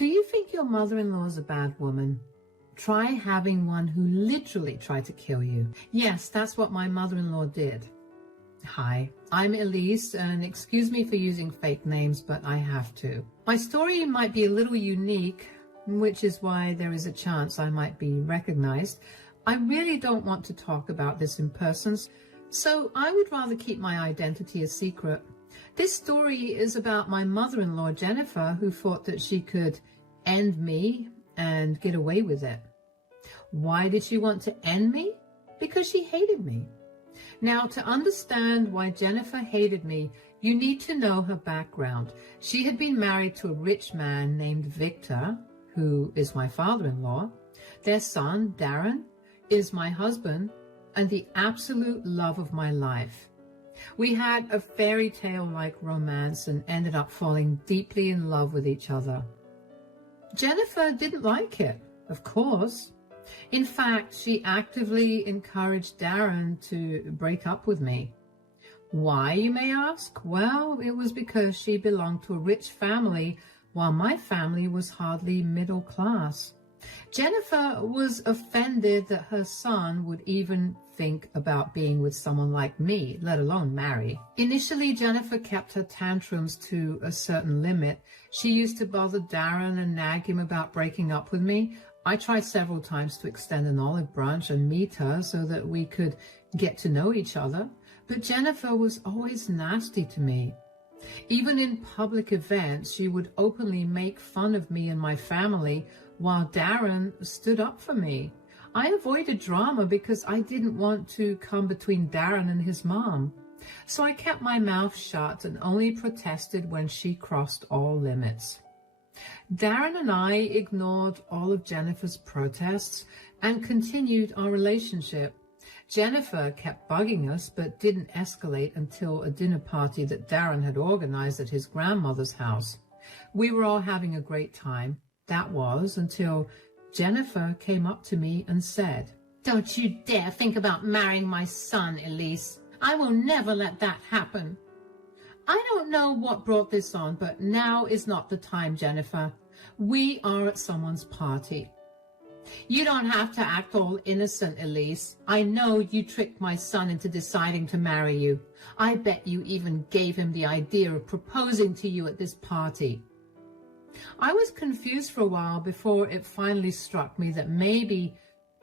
Do you think your mother-in-law is a bad woman? Try having one who literally tried to kill you. Yes, that's what my mother-in-law did. Hi, I'm Elise, and excuse me for using fake names, but I have to. My story might be a little unique, which is why there is a chance I might be recognized. I really don't want to talk about this in person, so I would rather keep my identity a secret. This story is about my mother-in-law, Jennifer, who thought that she could end me and get away with it. Why did she want to end me? Because she hated me. Now, to understand why Jennifer hated me, you need to know her background. She had been married to a rich man named Victor, who is my father-in-law. Their son, Darren, is my husband and the absolute love of my life. We had a fairy tale-like romance and ended up falling deeply in love with each other. Jennifer didn't like it, of course. In fact, she actively encouraged Darren to break up with me. Why, you may ask? Well, it was because she belonged to a rich family, while my family was hardly middle class. Jennifer was offended that her son would even think about being with someone like me, let alone marry. Initially, Jennifer kept her tantrums to a certain limit. She used to bother Darren and nag him about breaking up with me. I tried several times to extend an olive branch and meet her so that we could get to know each other, but Jennifer was always nasty to me. Even in public events, she would openly make fun of me and my family, while Darren stood up for me. I avoided drama because I didn't want to come between Darren and his mom. So I kept my mouth shut and only protested when she crossed all limits. Darren and I ignored all of Jennifer's protests and continued our relationship. Jennifer kept bugging us but didn't escalate until a dinner party that Darren had organized at his grandmother's house. We were all having a great time. That was until Jennifer came up to me and said, "Don't you dare think about marrying my son, Elise. I will never let that happen." I don't know what brought this on, but now is not the time, Jennifer. We are at someone's party. You don't have to act all innocent, Elise. I know you tricked my son into deciding to marry you. I bet you even gave him the idea of proposing to you at this party. I was confused for a while before it finally struck me that maybe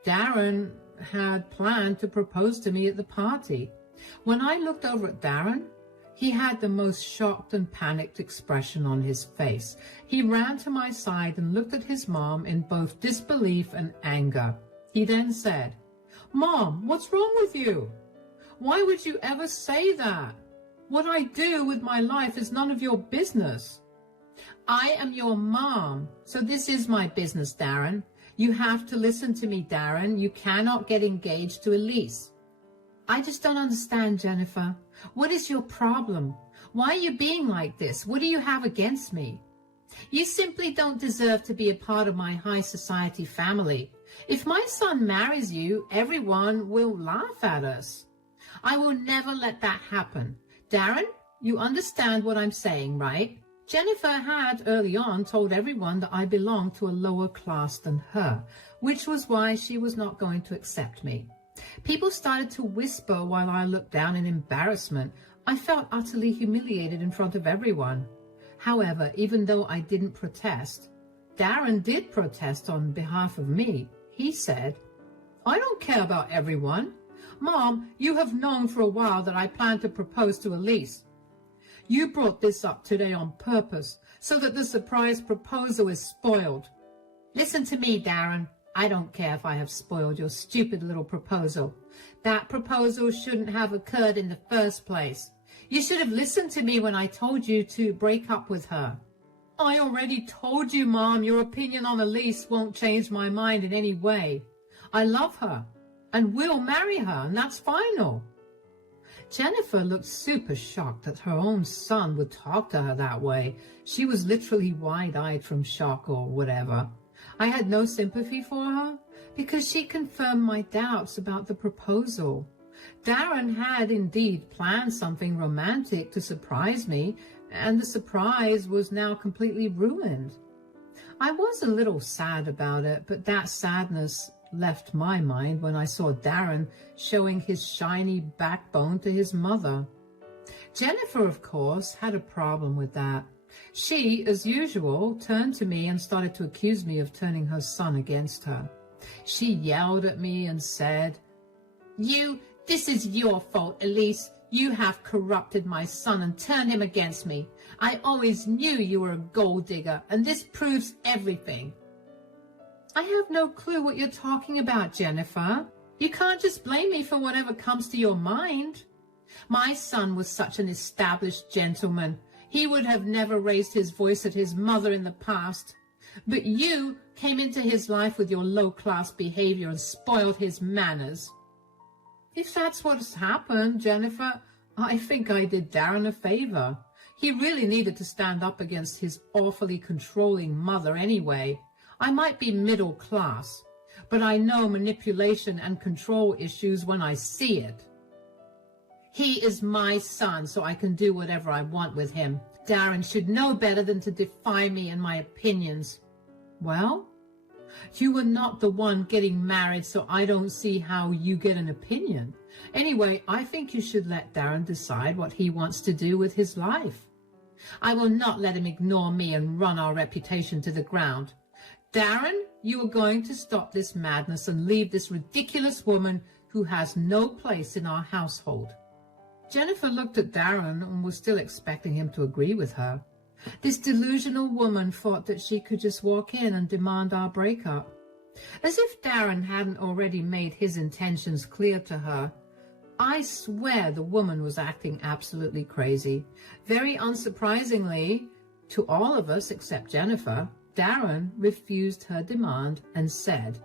Darren had planned to propose to me at the party. When I looked over at Darren, he had the most shocked and panicked expression on his face. He ran to my side and looked at his mom in both disbelief and anger. He then said, "Mom, what's wrong with you? Why would you ever say that? What I do with my life is none of your business." "I am your mom, so this is my business, Darren. You have to listen to me, Darren. You cannot get engaged to Elise." "I just don't understand, Jennifer. What is your problem? Why are you being like this? What do you have against me? You simply don't deserve to be a part of my high society family. If my son marries you, everyone will laugh at us. I will never let that happen. Darren, you understand what I'm saying, right?" Jennifer had early on told everyone that I belonged to a lower class than her, which was why she was not going to accept me. People started to whisper while I looked down in embarrassment. I felt utterly humiliated in front of everyone. However, even though I didn't protest, Darren did protest on behalf of me. He said, "I don't care about everyone. Mom, you have known for a while that I plan to propose to Elise. You brought this up today on purpose so that the surprise proposal is spoiled. Listen to me, Darren. I don't care if I have spoiled your stupid little proposal. That proposal shouldn't have occurred in the first place. You should have listened to me when I told you to break up with her." "I already told you, Mom, your opinion on Elise won't change my mind in any way. I love her and will marry her, and that's final." Jennifer looked super shocked that her own son would talk to her that way. She was literally wide-eyed from shock or whatever. I had no sympathy for her because she confirmed my doubts about the proposal. Darren had indeed planned something romantic to surprise me, and the surprise was now completely ruined. I was a little sad about it, but that sadness left my mind when I saw Darren showing his shiny backbone to his mother. Jennifer, of course, had a problem with that. She, as usual, turned to me and started to accuse me of turning her son against her. She yelled at me and said, "This is your fault, Elise. You have corrupted my son and turned him against me. I always knew you were a gold digger, and this proves everything." I have no clue what you're talking about, Jennifer. You can't just blame me for whatever comes to your mind. My son was such an established gentleman. He would have never raised his voice at his mother in the past. But you came into his life with your low-class behavior and spoiled his manners. If that's what's happened, Jennifer, I think I did Darren a favor. He really needed to stand up against his awfully controlling mother anyway. I might be middle class, but I know manipulation and control issues when I see it. He is my son, so I can do whatever I want with him. Darren should know better than to defy me and my opinions. Well, you were not the one getting married, so I don't see how you get an opinion. Anyway, I think you should let Darren decide what he wants to do with his life. I will not let him ignore me and run our reputation to the ground. Darren, you are going to stop this madness and leave this ridiculous woman who has no place in our household. Jennifer looked at Darren and was still expecting him to agree with her. This delusional woman thought that she could just walk in and demand our breakup. As if Darren hadn't already made his intentions clear to her. I swear the woman was acting absolutely crazy. Very unsurprisingly, to all of us except Jennifer, Darren refused her demand and said,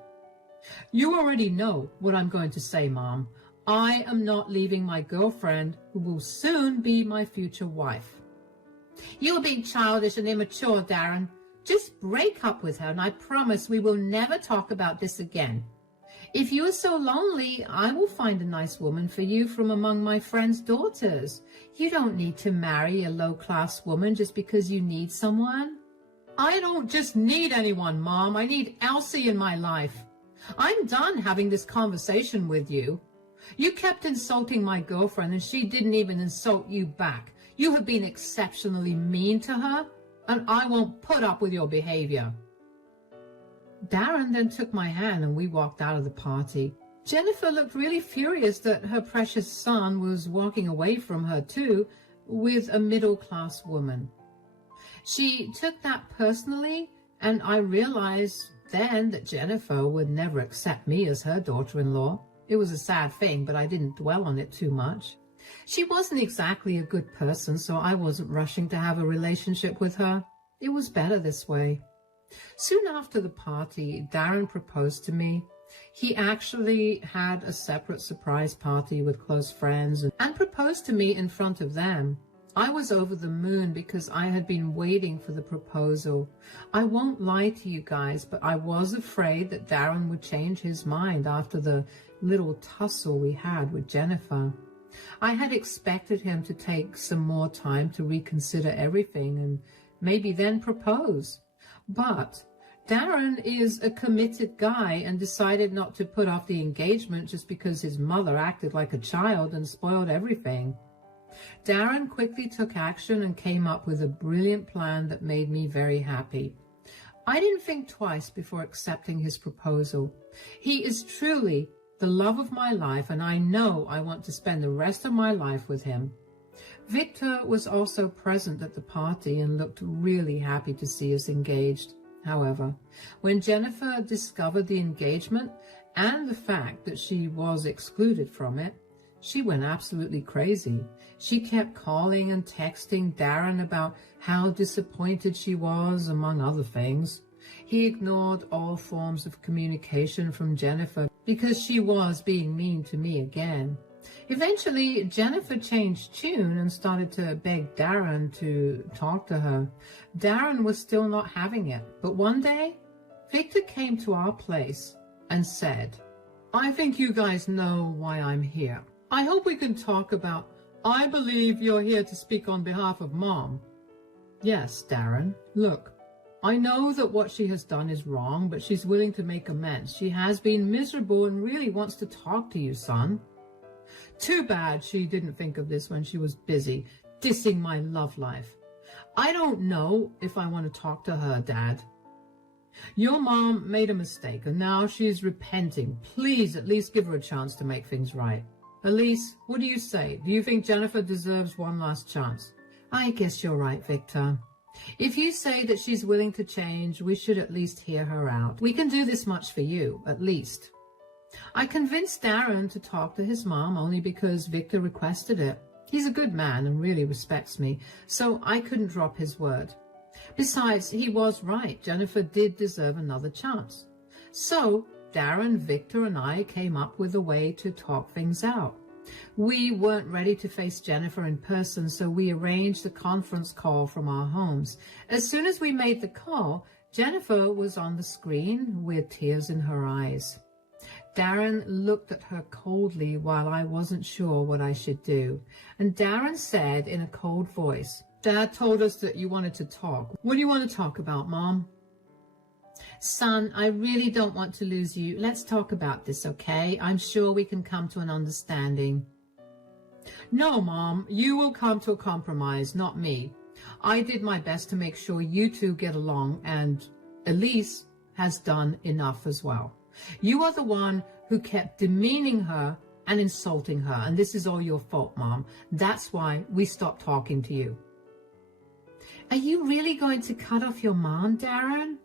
"You already know what I'm going to say, Mom. I am not leaving my girlfriend, who will soon be my future wife." "You are being childish and immature, Darren. Just break up with her, and I promise we will never talk about this again. If you are so lonely, I will find a nice woman for you from among my friends' daughters. You don't need to marry a low-class woman just because you need someone." "I don't just need anyone, Mom. I need Elsie in my life. I'm done having this conversation with you. You kept insulting my girlfriend, and she didn't even insult you back. You have been exceptionally mean to her, and I won't put up with your behavior." Darren then took my hand and we walked out of the party. Jennifer looked really furious that her precious son was walking away from her too, with a middle-class woman. She took that personally, and I realized then that Jennifer would never accept me as her daughter-in-law. It was a sad thing, but I didn't dwell on it too much. She wasn't exactly a good person, so I wasn't rushing to have a relationship with her. It was better this way. Soon after the party, Darren proposed to me. He actually had a separate surprise party with close friends and proposed to me in front of them. I was over the moon because I had been waiting for the proposal. I won't lie to you guys, but I was afraid that Darren would change his mind after the little tussle we had with Jennifer. I had expected him to take some more time to reconsider everything and maybe then propose. But Darren is a committed guy and decided not to put off the engagement just because his mother acted like a child and spoiled everything. Darren quickly took action and came up with a brilliant plan that made me very happy. I didn't think twice before accepting his proposal. He is truly the love of my life, and I know I want to spend the rest of my life with him. Victor was also present at the party and looked really happy to see us engaged. However, when Jennifer discovered the engagement and the fact that she was excluded from it, she went absolutely crazy. She kept calling and texting Darren about how disappointed she was, among other things. He ignored all forms of communication from Jennifer because she was being mean to me again. Eventually, Jennifer changed tune and started to beg Darren to talk to her. Darren was still not having it, but one day, Victor came to our place and said, "I think you guys know why I'm here. I hope we can talk about, I believe you're here to speak on behalf of Mom." "Yes, Darren. Look, I know that what she has done is wrong, but she's willing to make amends. She has been miserable and really wants to talk to you, son. Too bad she didn't think of this when she was busy dissing my love life. I don't know if I want to talk to her, Dad. Your mom made a mistake and now she's repenting. Please at least give her a chance to make things right. Elise, what do you say? Do you think Jennifer deserves one last chance? I guess you're right, Victor. If you say that she's willing to change, we should at least hear her out. We can do this much for you, at least. I convinced Darren to talk to his mom only because Victor requested it. He's a good man and really respects me, so I couldn't drop his word. Besides, he was right. Jennifer did deserve another chance. So Darren, Victor, and I came up with a way to talk things out. We weren't ready to face Jennifer in person, so we arranged a conference call from our homes. As soon as we made the call, Jennifer was on the screen with tears in her eyes. Darren looked at her coldly while I wasn't sure what I should do. And Darren said in a cold voice, Dad told us that you wanted to talk. What do you want to talk about, Mom? Son, I really don't want to lose you. Let's talk about this, okay? I'm sure we can come to an understanding. No, Mom, you will come to a compromise, not me. I did my best to make sure you two get along, and Elise has done enough as well. You are the one who kept demeaning her and insulting her, and this is all your fault, Mom. That's why we stopped talking to you. Are you really going to cut off your mom, Darren?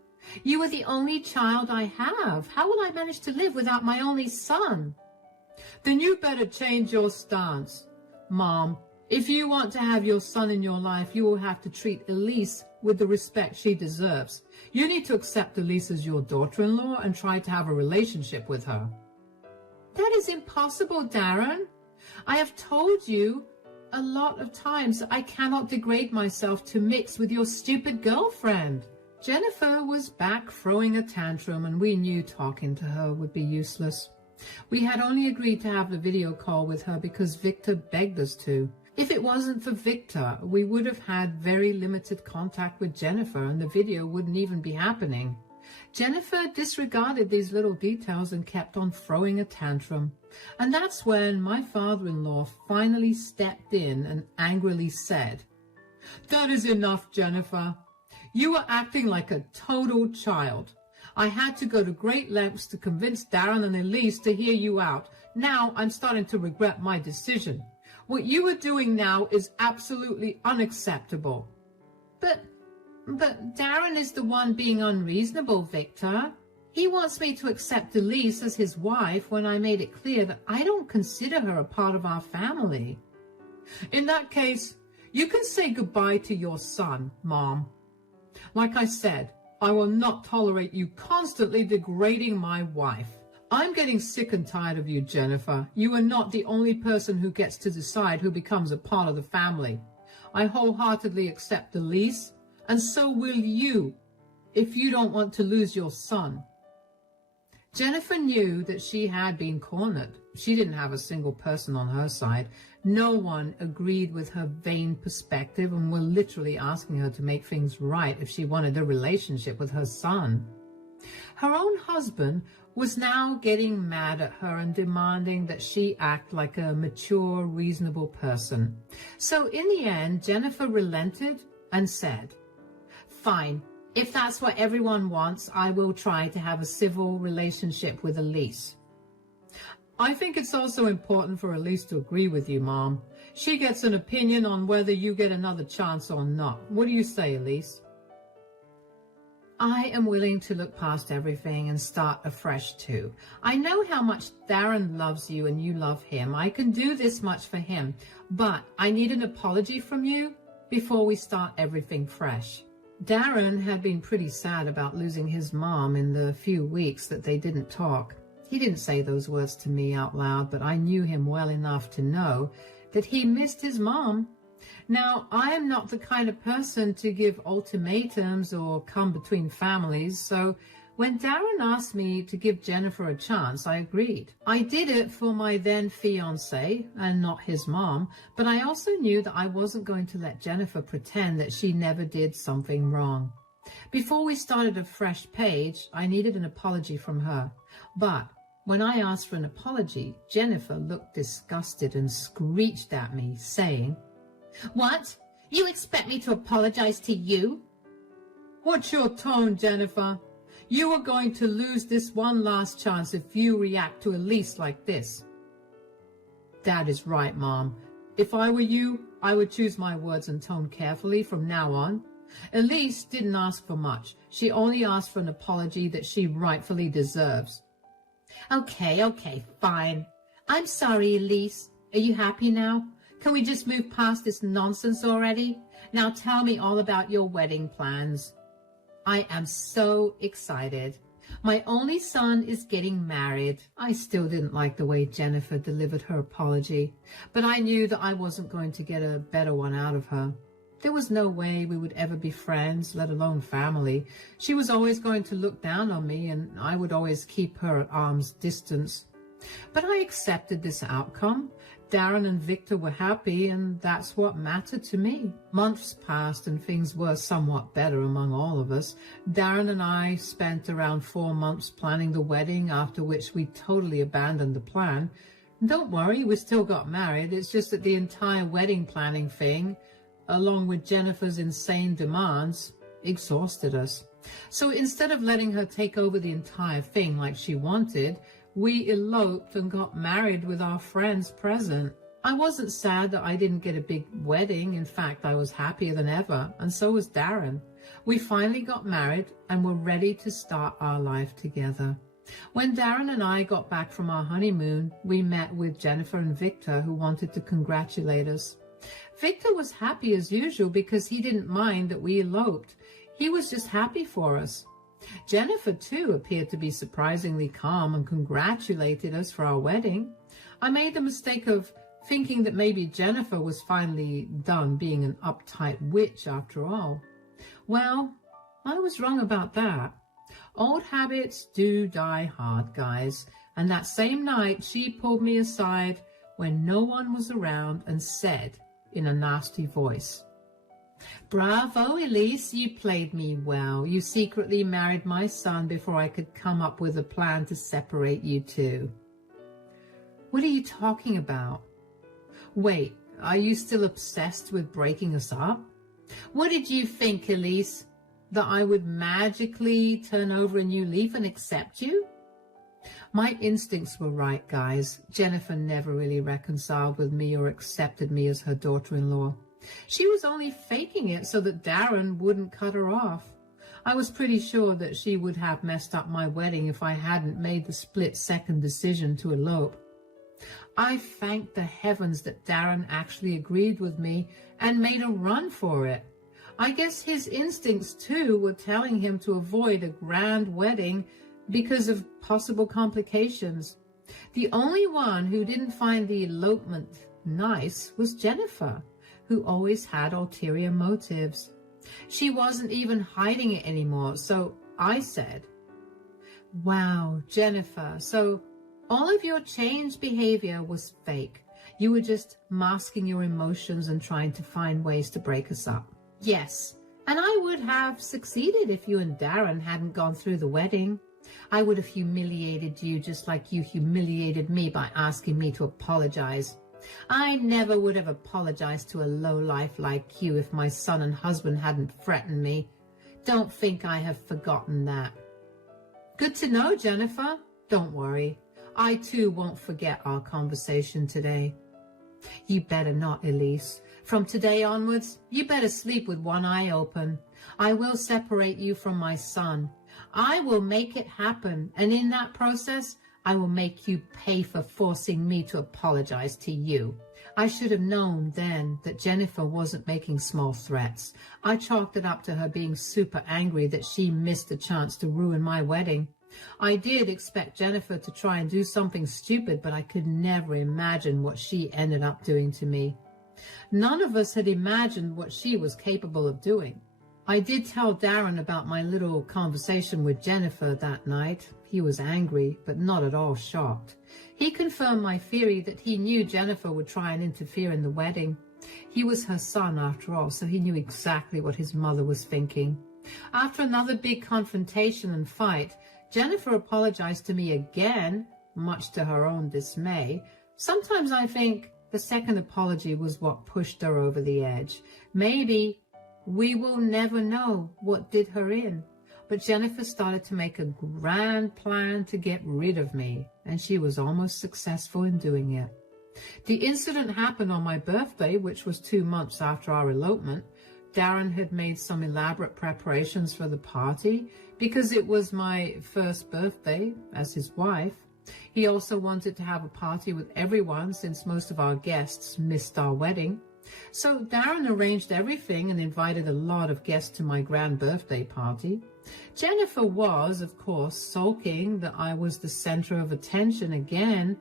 You are the only child I have. How will I manage to live without my only son? Then you better change your stance. Mom, if you want to have your son in your life, you will have to treat Elise with the respect she deserves. You need to accept Elise as your daughter-in-law and try to have a relationship with her. That is impossible, Darren. I have told you a lot of times I cannot degrade myself to mix with your stupid girlfriend. Jennifer was back throwing a tantrum, and we knew talking to her would be useless. We had only agreed to have the video call with her because Victor begged us to. If it wasn't for Victor, we would have had very limited contact with Jennifer and the video wouldn't even be happening. Jennifer disregarded these little details and kept on throwing a tantrum. And that's when my father-in-law finally stepped in and angrily said, That is enough, Jennifer. You are acting like a total child. I had to go to great lengths to convince Darren and Elise to hear you out. Now I'm starting to regret my decision. What you are doing now is absolutely unacceptable. But Darren is the one being unreasonable, Victor. He wants me to accept Elise as his wife when I made it clear that I don't consider her a part of our family. In that case, you can say goodbye to your son, Mom. Like I said, I will not tolerate you constantly degrading my wife. I'm getting sick and tired of you, Jennifer. You are not the only person who gets to decide who becomes a part of the family. I wholeheartedly accept Elise, and so will you, if you don't want to lose your son. Jennifer knew that she had been cornered. She didn't have a single person on her side. No one agreed with her vain perspective and were literally asking her to make things right if she wanted a relationship with her son. Her own husband was now getting mad at her and demanding that she act like a mature, reasonable person. So in the end, Jennifer relented and said, Fine, if that's what everyone wants, I will try to have a civil relationship with Elise. I think it's also important for Elise to agree with you, Mom. She gets an opinion on whether you get another chance or not. What do you say, Elise? I am willing to look past everything and start afresh too. I know how much Darren loves you and you love him. I can do this much for him, but I need an apology from you before we start everything fresh. Darren had been pretty sad about losing his mom in the few weeks that they didn't talk. He didn't say those words to me out loud, but I knew him well enough to know that he missed his mom. Now, I am not the kind of person to give ultimatums or come between families, so when Darren asked me to give Jennifer a chance, I agreed. I did it for my then fiancé and not his mom, but I also knew that I wasn't going to let Jennifer pretend that she never did something wrong. Before we started a fresh page, I needed an apology from her. But when I asked for an apology, Jennifer looked disgusted and screeched at me, saying, "What? You expect me to apologize to you?" "What's your tone, Jennifer? You are going to lose this one last chance if you react to Elise like this." "Dad is right, Mom. If I were you, I would choose my words and tone carefully from now on. Elise didn't ask for much. She only asked for an apology that she rightfully deserves." Okay, fine. I'm sorry, Elise. Are you happy now? Can we just move past this nonsense already? Now tell me all about your wedding plans." I am so excited. My only son is getting married. I still didn't like the way Jennifer delivered her apology, but I knew that I wasn't going to get a better one out of her. There was no way we would ever be friends, let alone family. She was always going to look down on me, and I would always keep her at arm's distance. But I accepted this outcome. Darren and Victor were happy, and that's what mattered to me. Months passed, and things were somewhat better among all of us. Darren and I spent around 4 months planning the wedding, after which we totally abandoned the plan. Don't worry, we still got married. It's just that the entire wedding planning thing, along with Jennifer's insane demands, exhausted us. So instead of letting her take over the entire thing like she wanted, we eloped and got married with our friends present. I wasn't sad that I didn't get a big wedding. In fact, I was happier than ever, and so was Darren. We finally got married and were ready to start our life together. When Darren and I got back from our honeymoon, we met with Jennifer and Victor, who wanted to congratulate us. Victor was happy as usual because he didn't mind that we eloped. He was just happy for us. Jennifer, too, appeared to be surprisingly calm and congratulated us for our wedding. I made the mistake of thinking that maybe Jennifer was finally done being an uptight witch after all. Well, I was wrong about that. Old habits do die hard, guys. And that same night, she pulled me aside when no one was around and said in a nasty voice, "Bravo, Elise, you played me well. You secretly married my son before I could come up with a plan to separate you two." "What are you talking about? Wait, are you still obsessed with breaking us up? What did you think, Elise? That I would magically turn over a new leaf and accept you?" My instincts were right, guys. Jennifer never really reconciled with me or accepted me as her daughter-in-law. She was only faking it so that Darren wouldn't cut her off. I was pretty sure that she would have messed up my wedding if I hadn't made the split-second decision to elope. I thanked the heavens that Darren actually agreed with me and made a run for it. I guess his instincts, too, were telling him to avoid a grand wedding because of possible complications. The only one who didn't find the elopement nice was Jennifer, who always had ulterior motives. She wasn't even hiding it anymore, so I said, "Wow, Jennifer, so all of your changed behavior was fake. You were just masking your emotions and trying to find ways to break us up." "Yes, and I would have succeeded if you and Darren hadn't gone through the wedding. I would have humiliated you just like you humiliated me by asking me to apologize. I never would have apologized to a lowlife like you if my son and husband hadn't threatened me. Don't think I have forgotten that." "Good to know, Jennifer. Don't worry. I too won't forget our conversation today." "You better not, Elise. From today onwards, you better sleep with one eye open. I will separate you from my son. I will make it happen, and in that process, I will make you pay for forcing me to apologize to you." I should have known then that Jennifer wasn't making small threats. I chalked it up to her being super angry that she missed a chance to ruin my wedding. I did expect Jennifer to try and do something stupid, but I could never imagine what she ended up doing to me. None of us had imagined what she was capable of doing. I did tell Darren about my little conversation with Jennifer that night. He was angry, but not at all shocked. He confirmed my theory that he knew Jennifer would try and interfere in the wedding. He was her son, after all, so he knew exactly what his mother was thinking. After another big confrontation and fight, Jennifer apologized to me again, much to her own dismay. Sometimes I think the second apology was what pushed her over the edge. Maybe we will never know what did her in. But Jennifer started to make a grand plan to get rid of me, and she was almost successful in doing it. The incident happened on my birthday, which was 2 months after our elopement. Darren had made some elaborate preparations for the party because it was my first birthday as his wife. He also wanted to have a party with everyone since most of our guests missed our wedding. So Darren arranged everything and invited a lot of guests to my grand birthday party. Jennifer was, of course, sulking that I was the center of attention again,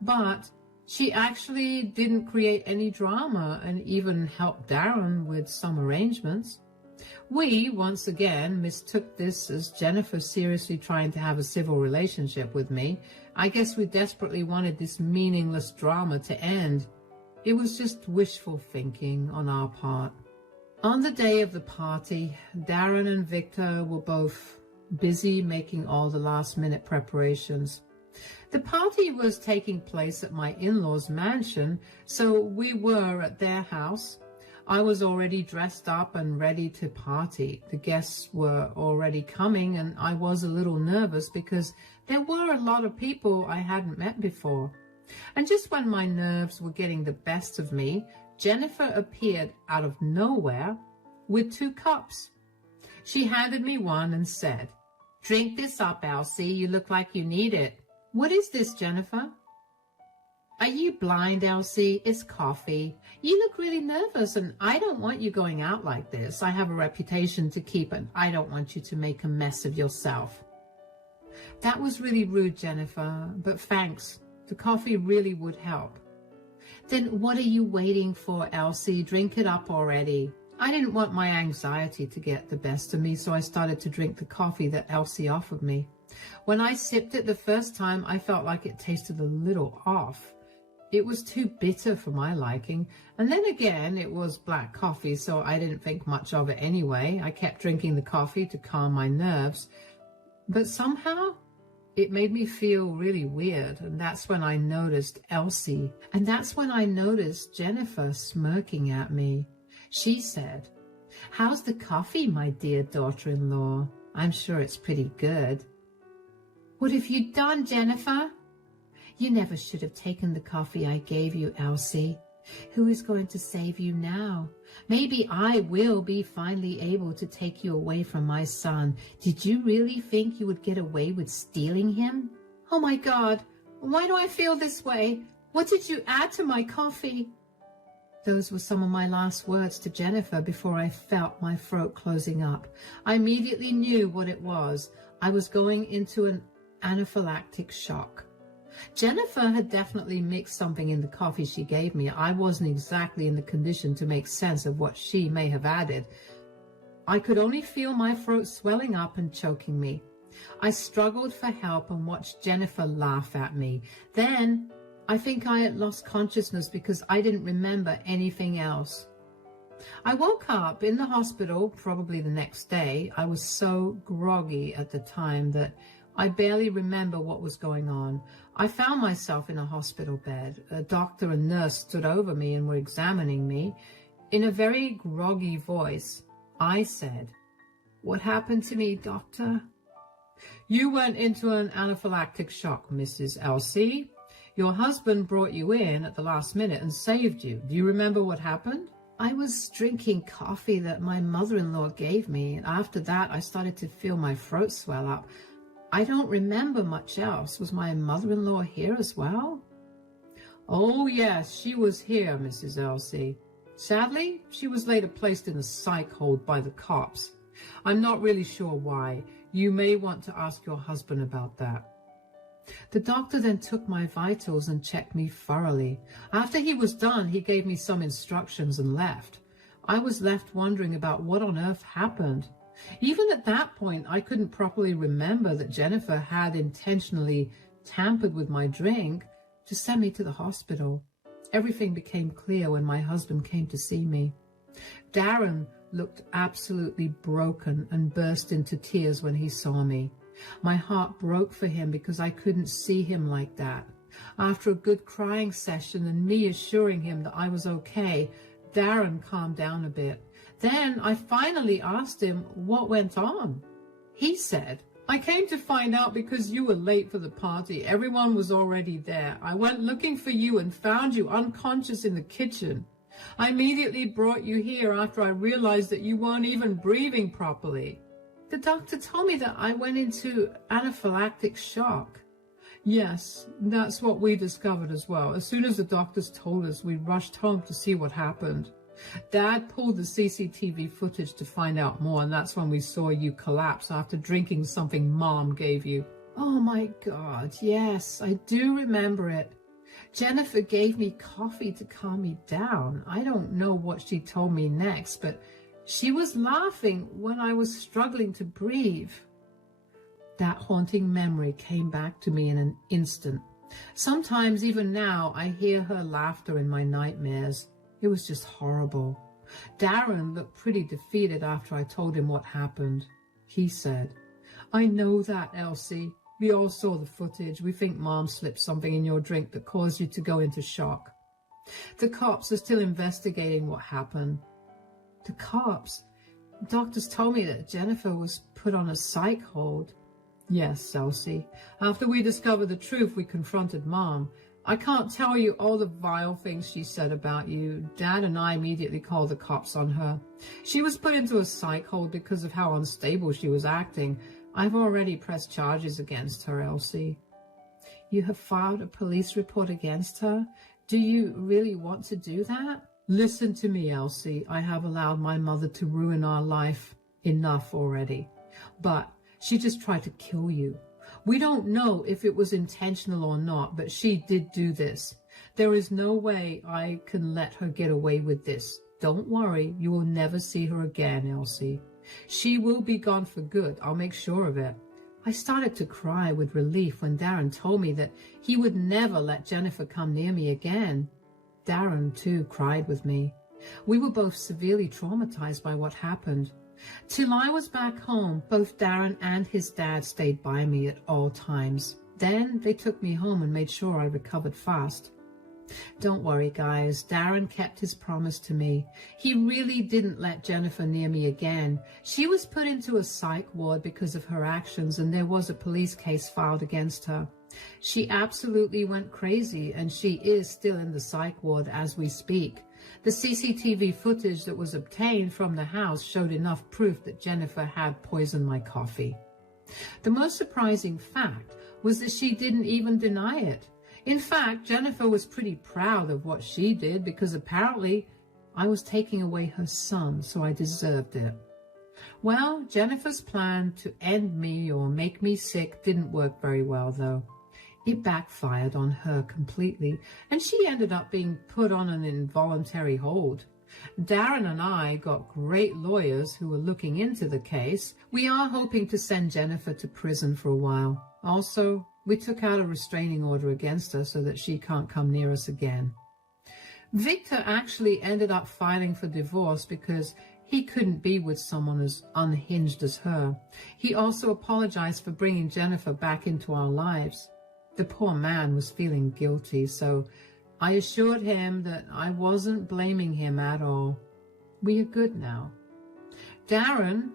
but she actually didn't create any drama and even helped Darren with some arrangements. We, once again, mistook this as Jennifer seriously trying to have a civil relationship with me. I guess we desperately wanted this meaningless drama to end. It was just wishful thinking on our part. On the day of the party, Darren and Victor were both busy making all the last-minute preparations. The party was taking place at my in-laws' mansion, so we were at their house. I was already dressed up and ready to party. The guests were already coming, and I was a little nervous because there were a lot of people I hadn't met before. And just when my nerves were getting the best of me, Jennifer appeared out of nowhere with 2 cups. She handed me one and said, "Drink this up, Elsie. You look like you need it." "What is this, Jennifer?" "Are you blind, Elsie? It's coffee. You look really nervous, and I don't want you going out like this. I have a reputation to keep, and I don't want you to make a mess of yourself." That was really rude, Jennifer, but thanks. The coffee really would help. "Then what are you waiting for, Elsie? Drink it up already." I didn't want my anxiety to get the best of me, so I started to drink the coffee that Elsie offered me. When I sipped it the first time, I felt like it tasted a little off. It was too bitter for my liking, and then again, it was black coffee, so I didn't think much of it anyway. I kept drinking the coffee to calm my nerves, but somehow it made me feel really weird, and that's when I noticed Elsie, and that's when I noticed Jennifer smirking at me. She said, "How's the coffee, my dear daughter-in-law? I'm sure it's pretty good." "What have you done, Jennifer?" "You never should have taken the coffee I gave you, Elsie. Who is going to save you now? Maybe I will be finally able to take you away from my son. Did you really think you would get away with stealing him?" "Oh my God, why do I feel this way? What did you add to my coffee?" Those were some of my last words to Jennifer before I felt my throat closing up. I immediately knew what it was. I was going into an anaphylactic shock. Jennifer had definitely mixed something in the coffee she gave me. I wasn't exactly in the condition to make sense of what she may have added. I could only feel my throat swelling up and choking me. I struggled for help and watched Jennifer laugh at me. Then I think I had lost consciousness because I didn't remember anything else. I woke up in the hospital probably the next day. I was so groggy at the time that I barely remember what was going on. I found myself in a hospital bed. A doctor and nurse stood over me and were examining me. In a very groggy voice, I said, "What happened to me, doctor?" "You went into an anaphylactic shock, Mrs. Elsie. Your husband brought you in at the last minute and saved you. Do you remember what happened?" "I was drinking coffee that my mother-in-law gave me, and after that I started to feel my throat swell up. I don't remember much else. Was my mother-in-law here as well?" "Oh, yes, she was here, Mrs. Elsie. Sadly, she was later placed in a psych hold by the cops. I'm not really sure why. You may want to ask your husband about that." The doctor then took my vitals and checked me thoroughly. After he was done, he gave me some instructions and left. I was left wondering about what on earth happened. Even at that point, I couldn't properly remember that Jennifer had intentionally tampered with my drink to send me to the hospital. Everything became clear when my husband came to see me. Darren looked absolutely broken and burst into tears when he saw me. My heart broke for him because I couldn't see him like that. After a good crying session and me assuring him that I was okay, Darren calmed down a bit. Then I finally asked him what went on. He said, "I came to find out because you were late for the party. Everyone was already there. I went looking for you and found you unconscious in the kitchen. I immediately brought you here after I realized that you weren't even breathing properly. The doctor told me that I went into anaphylactic shock." Yes, that's what we discovered as well. As soon as the doctors told us, we rushed home to see what happened. Dad pulled the CCTV footage to find out more, and that's when we saw you collapse after drinking something Mom gave you. Oh my God, yes, I do remember it. Jennifer gave me coffee to calm me down. I don't know what she told me next, but she was laughing when I was struggling to breathe. That haunting memory came back to me in an instant. Sometimes, even now, I hear her laughter in my nightmares. It was just horrible. Darren looked pretty defeated after I told him what happened. He said, "I know that, Elsie. We all saw the footage. We think Mom slipped something in your drink that caused you to go into shock. The cops are still investigating what happened." The cops? Doctors told me that Jennifer was put on a psych hold. Yes, Elsie. After we discovered the truth, we confronted Mom. I can't tell you all the vile things she said about you. Dad and I immediately called the cops on her. She was put into a psych hold because of how unstable she was acting. I've already pressed charges against her, Elsie. You have filed a police report against her? Do you really want to do that? Listen to me, Elsie. I have allowed my mother to ruin our life enough already. But she just tried to kill you. We don't know if it was intentional or not, but she did do this. There is no way I can let her get away with this. Don't worry, you will never see her again, Elsie. She will be gone for good. I'll make sure of it. I started to cry with relief when Darren told me that he would never let Jennifer come near me again. Darren, too, cried with me. We were both severely traumatized by what happened. Till I was back home, both Darren and his dad stayed by me at all times. Then they took me home and made sure I recovered fast. Don't worry, guys. Darren kept his promise to me. He really didn't let Jennifer near me again. She was put into a psych ward because of her actions, and there was a police case filed against her. She absolutely went crazy, and she is still in the psych ward as we speak. The CCTV footage that was obtained from the house showed enough proof that Jennifer had poisoned my coffee. The most surprising fact was that she didn't even deny it. In fact, Jennifer was pretty proud of what she did because apparently I was taking away her son, so I deserved it. Well, Jennifer's plan to end me or make me sick didn't work very well, though. It backfired on her completely, and she ended up being put on an involuntary hold. Darren and I got great lawyers who were looking into the case. We are hoping to send Jennifer to prison for a while. Also, we took out a restraining order against her so that she can't come near us again. Victor actually ended up filing for divorce because he couldn't be with someone as unhinged as her. He also apologized for bringing Jennifer back into our lives. The poor man was feeling guilty, so I assured him that I wasn't blaming him at all. We are good now. Darren,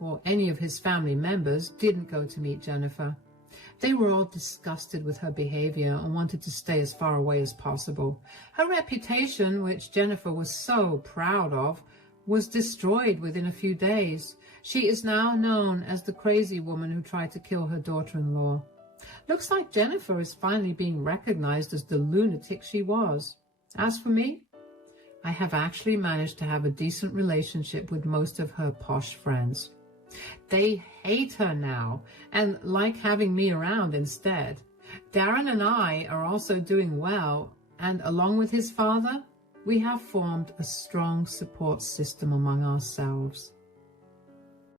or any of his family members, didn't go to meet Jennifer. They were all disgusted with her behavior and wanted to stay as far away as possible. Her reputation, which Jennifer was so proud of, was destroyed within a few days. She is now known as the crazy woman who tried to kill her daughter-in-law. Looks like Jennifer is finally being recognized as the lunatic she was. As for me, I have actually managed to have a decent relationship with most of her posh friends. They hate her now and like having me around instead. Darren and I are also doing well, and along with his father, we have formed a strong support system among ourselves.